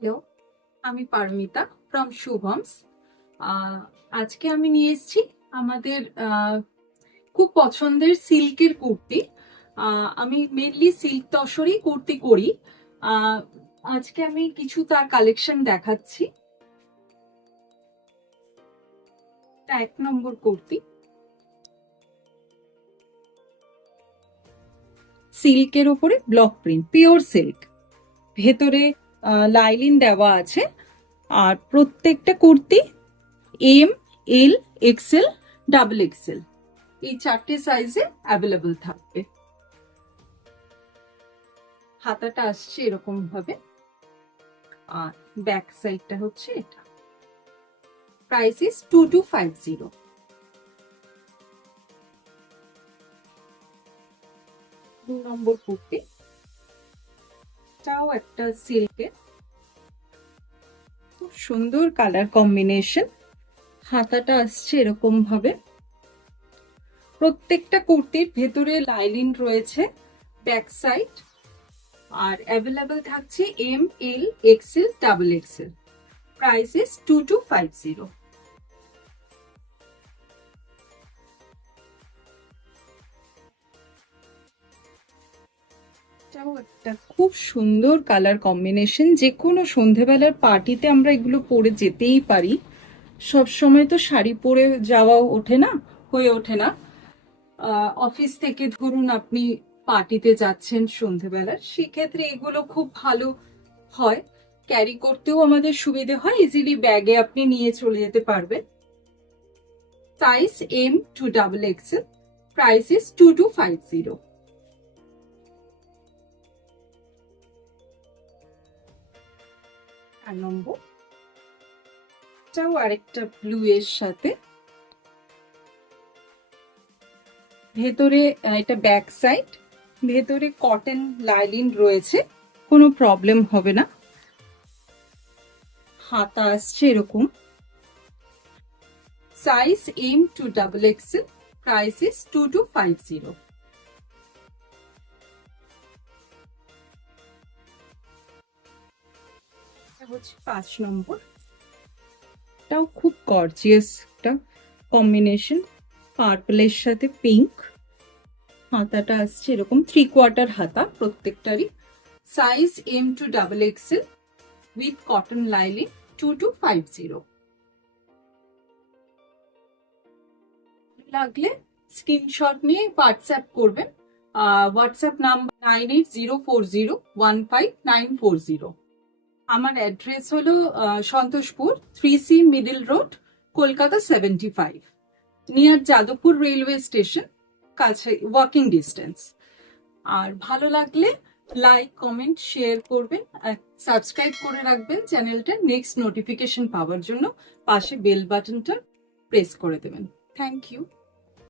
Hello, আমি Paromita from শুভমস। আজকে আমি নিয়ে এসেছি আমাদের খুব পছন্দের সিল্কের কুর্তি। আমি মেনলি সিল্ক তসরই কুর্তি করি। আহ, আজকে আমি কিছু তার কালেকশন দেখাচ্ছি। এটা 1 নম্বর কুর্তি, সিল্কের ওপরে ব্লক প্রিন্ট, পিওর সিল্ক, ভেতরে লাইলিন দেওয়া আছে। আর প্রত্যেকটা kurti M, L, XL, double Excel এই 4টে সাইজে অ্যাভেলেবল থাকবে। হাতাটা আসছে এরকম ভাবে, আর ব্যাক সাইডটা হচ্ছে এটা। Price is 2250। 2 নম্বর কুর্তি, এটাও একটা সিল্কের, খুব সুন্দর কালার কম্বিনেশন। হাতাটা আসছে এরকম ভাবে। প্রত্যেকটা কুর্তির ভেতরে লাইলিন রয়েছে, ব্যাক সাইড। আর অ্যাভেলেবল থাকছে M, L, XL, double XL. Price is 2250। এটাও একটা খুব সুন্দর কালার কম্বিনেশন। যে কোনো সন্ধেবেলার পার্টিতে আমরা এগুলো পরে যেতেই পারি। সব সময় তো শাড়ি পরে যাওয়া হয়ে ওঠে না। অফিস থেকে ধরুন আপনি পার্টিতে যাচ্ছেন সন্ধেবেলার, সেক্ষেত্রে এগুলো খুব ভালো হয়। ক্যারি করতেও আমাদের সুবিধে হয়, ইজিলি ব্যাগে আপনি নিয়ে চলে যেতে পারবেন। Size M to double XL. Price is 2250। 4 number, এটাও আরেকটা ব্লু এর সাথে। ভেতরে এটা ব্যাক সাইড, ভেতরে কটন লাইলিন রয়েছে, কোনো প্রবলেম হবে না। হাতা আসছে এরকম। Size M to double XL. Price is 2250। হচ্ছে 5 নম্বর, এটাও খুব গর্জিয়াস একটা কম্বিনেশন, পার্পলের সাথে পিঙ্ক। হাতাটা আসছে এরকম 3/4 হাতা প্রত্যেকটারই। Size M to double XL with cotton linen. 2250। লাগলে স্ক্রিনশট নিয়ে হোয়াটসঅ্যাপ করবেন। WhatsApp number 9804015940। আমার অ্যাড্রেস হলো Santoshpur, 3C middle road, Kolkata 75, near Jadavpur railway station, কাছে ওয়াকিং ডিস্টেন্স। আর ভালো লাগলে লাইক, কমেন্ট, শেয়ার করবেন, সাবস্ক্রাইব করে রাখবেন চ্যানেলটা নেক্সট নোটিফিকেশন পাওয়ার জন্য। পাশে বেল বাটনটা প্রেস করে দেবেন। Thank you.